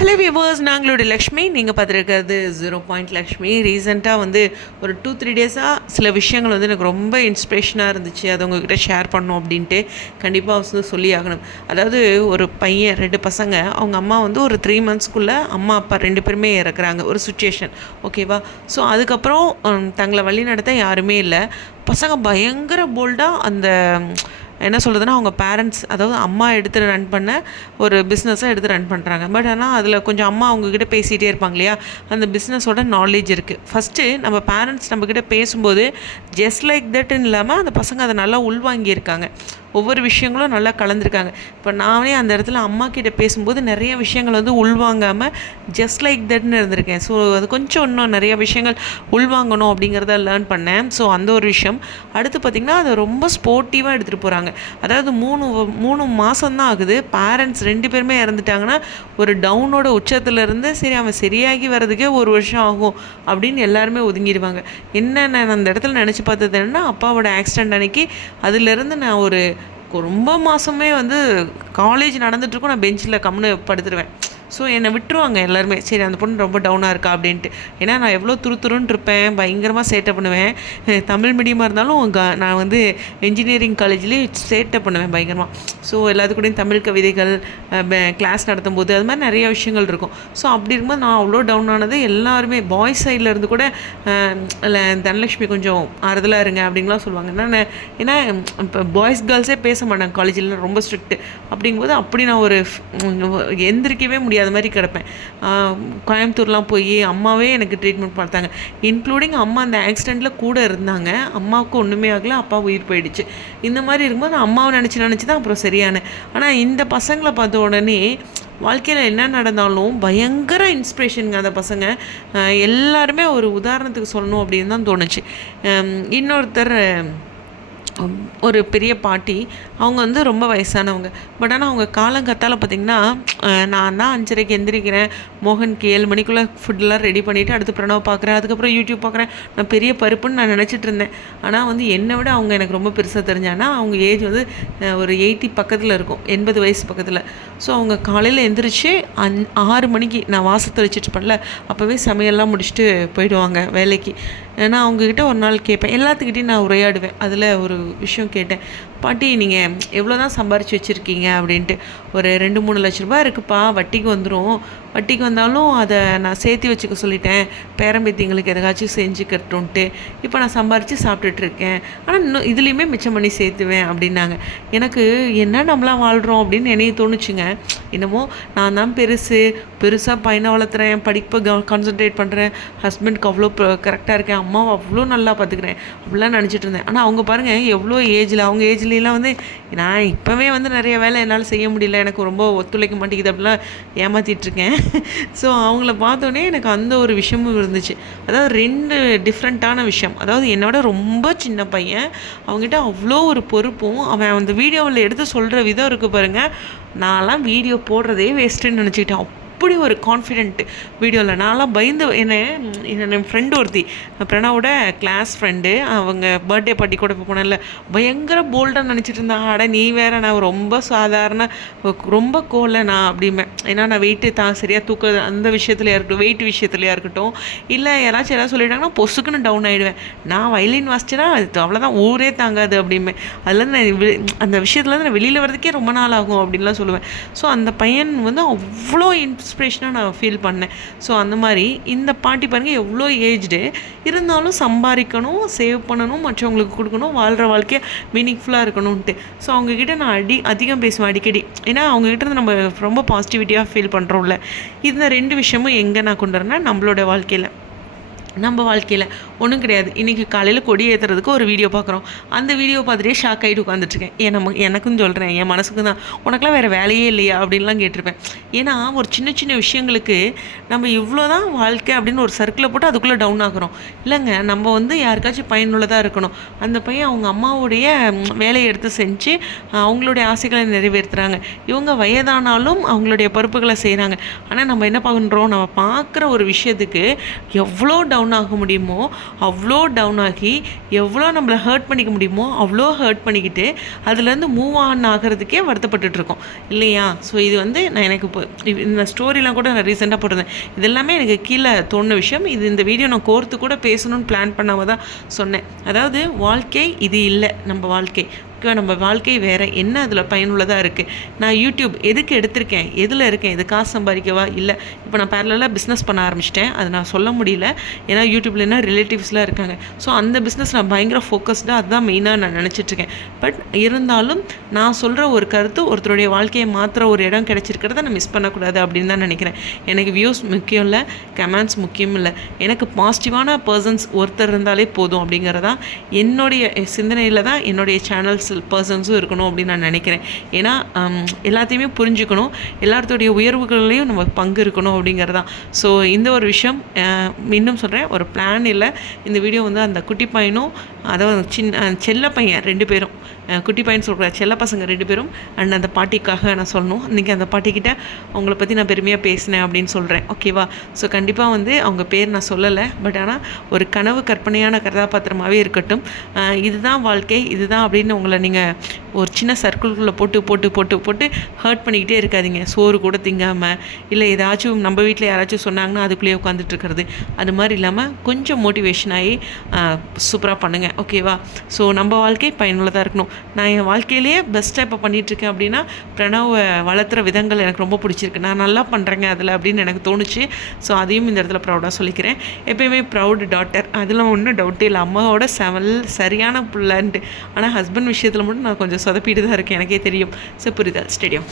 Hello viewers, நாங்களோட Lakshmi. நீங்கள் பார்த்துருக்கிறது 0 point Lakshmi. ரீசெண்டாக ஒரு 2-3 டேஸாக சில விஷயங்கள் எனக்கு ரொம்ப இன்ஸ்பிரேஷனாக இருந்துச்சு. அதை உங்கள்கிட்ட ஷேர் பண்ணோம் அப்படின்ட்டு கண்டிப்பாக சொல்லி ஆகணும். அதாவது ஒரு பையன் 2 பசங்க, அவங்க அம்மா ஒரு 3 மந்த்ஸ்க்குள்ளே அம்மா அப்பா 2 பேருமே இறக்குறாங்க. ஒரு சுச்சுவேஷன், ஓகேவா? ஸோ அதுக்கப்புறம் தங்களை வழி நடத்த யாருமே இல்லை. பசங்க பயங்கர போல்டாக அந்த என்ன சொல்கிறதுனா, அவங்க பேரண்ட்ஸ், அதாவது அம்மா எடுத்து ரன் பண்ண ஒரு பிஸ்னஸாக எடுத்து ரன் பண்ணுறாங்க. பட் ஆனால் அதில் கொஞ்சம் அம்மா அவங்கக்கிட்ட பேசிகிட்டே இருப்பாங்க இல்லையா, அந்த பிஸ்னஸோட நாலேஜ் இருக்குது. ஃபஸ்ட்டு நம்ம பேரண்ட்ஸ் நம்மக்கிட்ட பேசும்போது ஜஸ்ட் லைக் தட்னு இல்லாமல் அந்த பசங்க அதை நல்லா உள்வாங்கியிருக்காங்க. ஒவ்வொரு விஷயங்களும் நல்லா கலந்துருக்காங்க. இப்போ நானே அந்த இடத்துல அம்மா கிட்டே பேசும்போது நிறைய விஷயங்கள் உள்வாங்காமல் ஜஸ்ட் லைக் தட்னு இருந்திருக்கேன். ஸோ அது கொஞ்சம் இன்னும் நிறைய விஷயங்கள் உள்வாங்கணும் அப்படிங்கிறத லேர்ன் பண்ணேன். ஸோ அந்த ஒரு விஷயம். அடுத்து பார்த்திங்கன்னா, அதை ரொம்ப ஸ்போர்ட்டிவாக எடுத்துகிட்டு போகிறாங்க. அதாவது 3 மாதம்தான் ஆகுது, பேரண்ட்ஸ் 2 பேருமே இறந்துட்டாங்கன்னா ஒரு டவுனோட உச்சத்துலேருந்து சரி அவன் சரியாகி வர்றதுக்கே 1 வருஷம் ஆகும் அப்படின்னு எல்லாருமே ஒதுங்கிடுவாங்க. என்ன நான் அந்த இடத்துல நினச்சி பார்த்தது என்னென்னா, அப்பாவோட ஆக்சிடெண்ட் அன்னைக்கு அதுலேருந்து நான் ரொம்ப மாதமே காலேஜ் நடந்துகிட்ருக்கும், நான் பெஞ்சில் கம்முன்னு படுத்துருவேன். ஸோ என்னை விட்டுருவாங்க எல்லாருமே. சரி, அந்த பொண்ணு ரொம்ப டவுனாக இருக்கா அப்படின்ட்டு. ஏன்னா நான் எவ்வளோ துருத்துருன்னு இருப்பேன், பயங்கரமாக சேட்டை பண்ணுவேன். தமிழ் மீடியமாக இருந்தாலும் நான் இன்ஜினியரிங் காலேஜ்லேயே சேட்டை பண்ணுவேன் பயங்கரமாக. ஸோ எல்லாத்துக்கூடையும் தமிழ் கவிதைகள் கிளாஸ் நடத்தும் போது அது மாதிரி நிறைய விஷயங்கள் இருக்கும். ஸோ அப்படி இருக்கும்போது நான் அவ்வளோ டவுன் ஆனது. எல்லாருமே பாய்ஸ் சைடில் இருந்து கூட இல்லை தனலட்சுமி கொஞ்சம் ஆறுதலாக இருங்க அப்படின்லாம் சொல்லுவாங்க. ஏன்னா இப்போ பாய்ஸ் கேர்ள்ஸே பேச மாட்டாங்க காலேஜில், ரொம்ப ஸ்ட்ரிக்ட்டு. அப்படிங்கும்போது அப்படி நான் எந்திரிக்கவே முடியாது, அது மாதிரி கிடப்பேன். கோயம்புத்தூர்லாம் போய் அம்மாவே எனக்கு ட்ரீட்மெண்ட் பார்த்தாங்க. இன்க்ளூடிங் அம்மா அந்த ஆக்சிடெண்ட்டில் கூட இருந்தாங்க. அம்மாவுக்கு ஒன்றுமே ஆகலை, அப்பா உயிர் போயிடுச்சு. இந்த மாதிரி இருக்கும்போது நான் அம்மாவை நினச்சி தான் அப்புறம் சரியான. ஆனால் இந்த பசங்களை பார்த்த உடனே வாழ்க்கையில் என்ன நடந்தாலும் பயங்கர இன்ஸ்பிரேஷனுங்க அந்த பசங்க. எல்லாருமே ஒரு உதாரணத்துக்கு சொல்லணும் அப்படின்னு தான் தோணுச்சு. இன்னொருத்தர் ஒரு பெரிய பாட்டி, அவங்க ரொம்ப வயசானவங்க. பட் ஆனால் அவங்க காலங்கத்தால் பார்த்திங்கன்னா, நான் தான் 5:30க்கு எந்திரிக்கிறேன், மோகனுக்கு 7 மணிக்குள்ளே ஃபுட்டெல்லாம் ரெடி பண்ணிவிட்டு அடுத்து பிரணவ் பார்க்குறேன், அதுக்கப்புறம் யூடியூப் பார்க்குறேன். நான் பெரிய பருப்புன்னு நான் நினச்சிட்டு இருந்தேன். ஆனால் என்னை விட அவங்க எனக்கு ரொம்ப பெருசாக தெரிஞ்சாங்கன்னா, அவங்க ஏஜ் ஒரு 80 பக்கத்தில் இருக்கும், 80 வயசு பக்கத்தில். ஸோ அவங்க காலையில் எந்திரிச்சு 6 மணிக்கு நான் வாசத்தை வச்சுட்டு பண்ணல, அப்போவே சமையல்லாம் முடிச்சுட்டு போயிடுவாங்க வேலைக்கு. நான் அவங்கக்கிட்ட ஒரு நாள் கேட்பேன், எல்லாத்துக்கிட்டையும் நான் உரையாடுவேன். அதில் ஒரு விஷயம் கேட்டேன், பாட்டி நீங்கள் எவ்வளோ தான் சம்பாரித்து வச்சுருக்கீங்க அப்படின்ட்டு. ஒரு 2-3 லட்ச ரூபா இருக்குப்பா, வட்டிக்கு வந்துடும். வட்டிக்கு வந்தாலும் அதை நான் சேர்த்து வச்சுக்க சொல்லிட்டேன், பேரம்பேத்திங்களுக்கு எதாச்சும் செஞ்சுக்கட்டும்ன்ட்டு. இப்போ நான் சம்பாரித்து சாப்பிட்டுட்ருக்கேன், ஆனால் இன்னும் இதுலேயுமே மிச்சம் பண்ணி சேர்த்துவேன் அப்படின்னாங்க. எனக்கு என்ன நம்மளாம் வாழ்கிறோம் அப்படின்னு என்னைய தோணுச்சுங்க. என்னமோ நான் தான் பெருசாக பையனை வளர்த்துறேன், படிப்பை கான்சன்ட்ரேட் பண்ணுறேன், ஹஸ்பண்டுக்கு அவ்வளோ கரெக்டாக இருக்கேன், அம்மாவை அவ்வளோ நல்லா பார்த்துக்கிறேன் அப்படிலாம் நினச்சிட்டு இருந்தேன். ஆனால் அவங்க பாருங்கள் எவ்வளோ ஏஜில், அவங்க ஏஜ்லாம் நான் இப்போவே நிறைய வேலை என்னால் செய்ய முடியல, எனக்கு ரொம்ப ஒத்துழைக்க மாட்டேங்குது அப்படிலாம் ஏமாற்றிட்டுருக்கேன். ஸோ அவங்கள பார்த்தோன்னே எனக்கு அந்த ஒரு விஷயமும் இருந்துச்சு. அதாவது 2 டிஃப்ரெண்ட்டான விஷயம். அதாவது என்னோட ரொம்ப சின்ன பையன், அவங்ககிட்ட அவ்வளோ ஒரு பொறுப்பும், அவன் அந்த வீடியோவில் எடுத்து சொல்கிற விதம் இருக்குது பாருங்கள். நான்லாம் வீடியோ போடுறதே வேஸ்ட்டுன்னு நினச்சிக்கிட்டேன். அப்படி ஒரு கான்ஃபிடென்ட்டு வீடியோவில். நான்லாம் பயந்து என் ஃப்ரெண்டு ஒருத்தி, பிரணவோட கிளாஸ் ஃப்ரெண்டு, அவங்க பர்த்டே பார்ட்டி கூட போனேன்ல, பயங்கர போல்டாக நினச்சிட்டு இருந்தா. ஆட நீ வேறு, நான் ரொம்ப சாதாரண, ரொம்ப கோலை நான் அப்படிம்பேன். ஏன்னா நான் வெயிட்டு சரியாக தூக்க அந்த விஷயத்துலையா இருக்கட்டும், வெயிட் விஷயத்துலையா இருக்கட்டும், இல்லை யாராச்சும் எதாவது சொல்லிட்டாங்கன்னா பொசுக்குன்னு டவுன் ஆகிடுவேன். நான் வயலின் வாசிச்சேன்னா அது அவ்வளோதான், ஊரே தாங்காது அப்படிம்பேன். அதுலேருந்து நான் அந்த விஷயத்துலேருந்து நான் வெளியில் வரதுக்கே ரொம்ப நாள் ஆகும் அப்படின்லாம் சொல்லுவேன். ஸோ அந்த பையன் அவ்வளோ இன்ஸ்பிரேஷனாக நான் ஃபீல் பண்ணேன். ஸோ அந்த மாதிரி இந்த பாட்டி பாருங்கள் எவ்வளோ ஏஜ்டு இருந்தாலும் சம்பாதிக்கணும், சேவ் பண்ணணும், மற்றவங்களுக்கு கொடுக்கணும், வாழ்கிற வாழ்க்கையை மீனிங்ஃபுல்லாக இருக்கணும்ன்ட்டு. ஸோ அவங்கக்கிட்ட நான் அதிகம் பேசுவேன் அடிக்கடி. ஏன்னா அவங்ககிட்ட நம்ம ரொம்ப பாசிட்டிவிட்டியாக ஃபீல் பண்ணுறோம்ல. இந்த 2 விஷயமும் எங்கே நான் கொண்டு வரேன்னா, நம்மளோட வாழ்க்கையில் ஒன்றும் கிடையாது. இன்றைக்கி காலையில் கொடி ஏற்றுறதுக்கு ஒரு வீடியோ பார்க்குறோம். அந்த வீடியோ பார்த்துட்டே ஷாக் ஆகிட்டு உட்காந்துட்ருக்கேன். எனக்கும் சொல்கிறேன், என் மனசுக்கு தான், உனக்குலாம் வேறு வேலையே இல்லையா அப்படின்லாம் கேட்டிருப்பேன். ஏன்னா ஒரு சின்ன விஷயங்களுக்கு நம்ம இவ்வளோ தான் வாழ்க்கை அப்படின்னு ஒரு சர்க்கிளை போட்டு அதுக்குள்ளே டவுன் ஆகுறோம். இல்லைங்க, நம்ம யாருக்காச்சும் பயனுள்ளதாக இருக்கணும். அந்த பையன் அவங்க அம்மாவுடைய வேலையை எடுத்து செஞ்சு அவங்களுடைய ஆசைகளை நிறைவேற்றுறாங்க. இவங்க வயதானாலும் அவங்களுடைய பொறுப்புகளை செய்கிறாங்க. ஆனால் நம்ம என்ன பண்ணுறோம், நம்ம பார்க்குற ஒரு விஷயத்துக்கு எவ்வளோ டவுன் ஆக முடியுமோ அவ்வளோ டவுன் ஆகி எவ்வளோ நம்மளை ஹர்ட் பண்ணிக்க முடியுமோ அவ்வளோ ஹர்ட் பண்ணிக்கிட்டு அதுலேருந்து மூவ் ஆன் ஆகிறதுக்கே வருத்தப்பட்டுட்ருக்கோம் இல்லையா? ஸோ இது வந்து நான் எனக்கு இப்போ இந்த ஸ்டோரிலாம் கூட நான் ரீசெண்டாக போட்டிருந்தேன். இது எல்லாமே எனக்கு கீழே தோணுன விஷயம். இது இந்த வீடியோ நான் கோர்த்து கூட பேசணும்னு பிளான் பண்ணாமல் தான் சொன்னேன். அதாவது வாழ்க்கை இது இல்லை, நம்ம வாழ்க்கை நம்ம வாழ்க்கை வேறு என்ன அதில் பயனுள்ளதாக இருக்குது. நான் யூடியூப் எதுக்கு எடுத்திருக்கேன், எதில் இருக்கேன், இது காசு சம்பாதிக்கவா இல்லை இப்போ நான் பேரலாக பிஸ்னஸ் பண்ண ஆரம்பிச்சிட்டேன். அது நான் சொல்ல முடியல, ஏன்னா யூடியூப்ல என்ன ரிலேட்டிவ்ஸ்லாம் இருக்காங்க. ஸோ அந்த பிஸ்னஸ் நான் பயங்கர ஃபோக்கஸ்டாக அதுதான் மெயினாக நான் நினச்சிட்ருக்கேன். பட் இருந்தாலும் நான் சொல்கிற ஒரு கருத்து ஒருத்தருடைய வாழ்க்கையை மாத்திர ஒரு இடம் கிடச்சிருக்கிறத நான் மிஸ் பண்ணக்கூடாது அப்படின்னு தான் நினைக்கிறேன். எனக்கு வியூஸ் முக்கியம் இல்லை, கமெண்ட்ஸ் முக்கியம் இல்லை, எனக்கு பாசிட்டிவான பர்சன்ஸ் ஒருத்தர் இருந்தாலே போதும் அப்படிங்கிறதான் என்னுடைய சிந்தனையில் தான் என்னுடைய சேனல்ஸ் பர்சன்ஸும் இருக்கணும் அப்படின்னு நான் நினைக்கிறேன். ஏன்னா எல்லாத்தையுமே புரிஞ்சுக்கணும், எல்லாத்துடைய உயர்வுகள்லையும் நம்ம பங்கு இருக்கணும் அப்படிங்கிறதான். ஸோ இந்த ஒரு விஷயம் இன்னும் சொல்கிறேன், ஒரு பிளான் இல்லை. இந்த வீடியோ வந்து அந்த குட்டி பையனும் அதாவது செல்ல பையன் 2 பேரும், குட்டி பையன் சொல்கிற செல்ல பசங்க 2 பேரும் அண்ட் அந்த பாட்டிக்காக நான் சொல்லணும். இன்றைக்கி அந்த பாட்டிக்கிட்ட அவங்கள பற்றி நான் பெருமையாக பேசினேன் அப்படின்னு சொல்கிறேன். ஓகேவா? ஸோ கண்டிப்பாக வந்து அவங்க பேர் நான் சொல்லலை, பட் ஆனால் ஒரு கனவு கற்பனையான கதாபாத்திரமாகவே இருக்கட்டும். இதுதான் வாழ்க்கை, இதுதான் அப்படின்னு உங்களை நீங்கள் ஒரு சின்ன சர்க்கிள்குள்ளே போட்டு ஹர்ட் பண்ணிக்கிட்டே இருக்காதிங்க. சோறு கூட திங்காமல், இல்லை ஏதாச்சும் நம்ம வீட்டில் யாராச்சும் சொன்னாங்கன்னா அதுக்குள்ளேயே உட்காந்துட்ருக்கிறது, அது மாதிரி இல்லாமல் கொஞ்சம் மோட்டிவேஷன் ஆகி சூப்பராக பண்ணுங்கள். ஓகேவா? ஸோ நம்ம வாழ்க்கை பயனுள்ளதாக இருக்கணும். நான் என் வாழ்க்கையிலேயே பெஸ்ட்டாக இப்போ பண்ணிகிட்ருக்கேன் அப்படின்னா பிரணவை வளர்த்துற விதங்கள் எனக்கு ரொம்ப பிடிச்சிருக்கு. நான் நல்லா பண்ணுறேங்க அதில் அப்படின்னு எனக்கு தோணுச்சு. ஸோ அதையும் இந்த இடத்துல ப்ரௌடாக சொல்லிக்கிறேன். எப்போயுமே ப்ரௌடு டாட்டர், அதெல்லாம் ஒன்றும் டவுட்டே இல்லை. அம்மாவோட சரியான பிள்ளைன்ட்டு. ஆனால் ஹஸ்பண்ட் விஷயத்தில் மட்டும் நான் கொஞ்சம் சொதப்பிட்டு தான் இருக்கேன், எனக்கே தெரியும். ஸோ புரியுதா? ஸ்டேடியம்.